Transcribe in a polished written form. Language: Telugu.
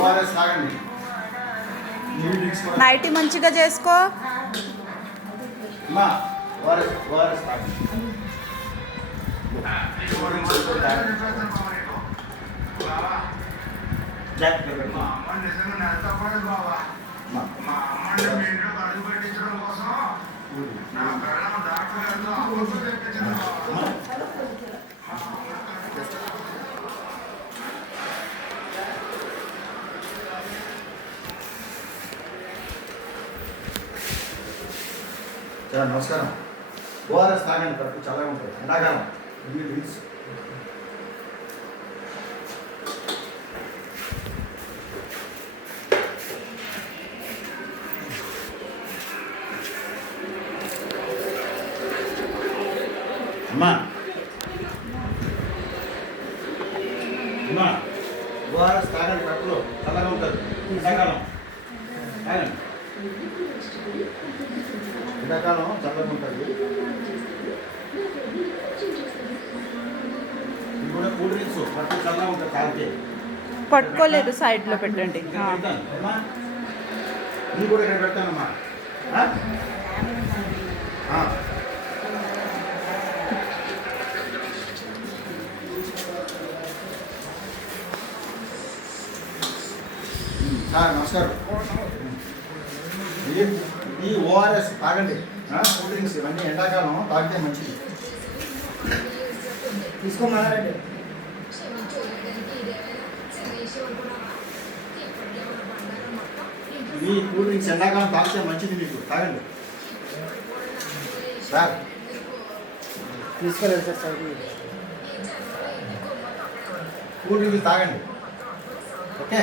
ఓఆర్ఎస్ తాగండి. నైట్ మంచిగా చేసుకో. అమ్మా ఓఆర్ఎస్ తాగండి. చాలా నమస్కారం. ఓఆర్ఎస్ తాగండి, కడుపు చాలా ఉంటుంది. ఎండాకాలం ఇన్ని డ్రింక్స్. అమ్మా అమ్మా ఓఆర్ఎస్ తాగండి, కడుపులో చల్లగా ఉంటుంది. ఎండాకాలం తాగండి. ఎండాకాలం చల్లగా ఉంటుంది. ఇది కూడా కూల్ డ్రింక్స్, కడుపు చల్లగా ఉంటుంది. తాగితే పట్టుకోలేదు, సైడ్లో పెట్టండి. అమ్మా నీ కూడా ఇక్కడ పెడతానమ్మా. నమస్కారం. ఈ ఓఆర్ఎస్ తాగండి, కూల్ డ్రింక్స్ ఇవన్నీ ఎండాకాలం తాగితే మంచిది. తీసుకోమన్నారండి. ఈ కూల్ డ్రింక్స్ ఎండాకాలం తాగితే మంచిది, మీకు తాగండి సార్. తీసుకోలేదు సార్. కూల్ డ్రింక్స్ తాగండి. ఓకే.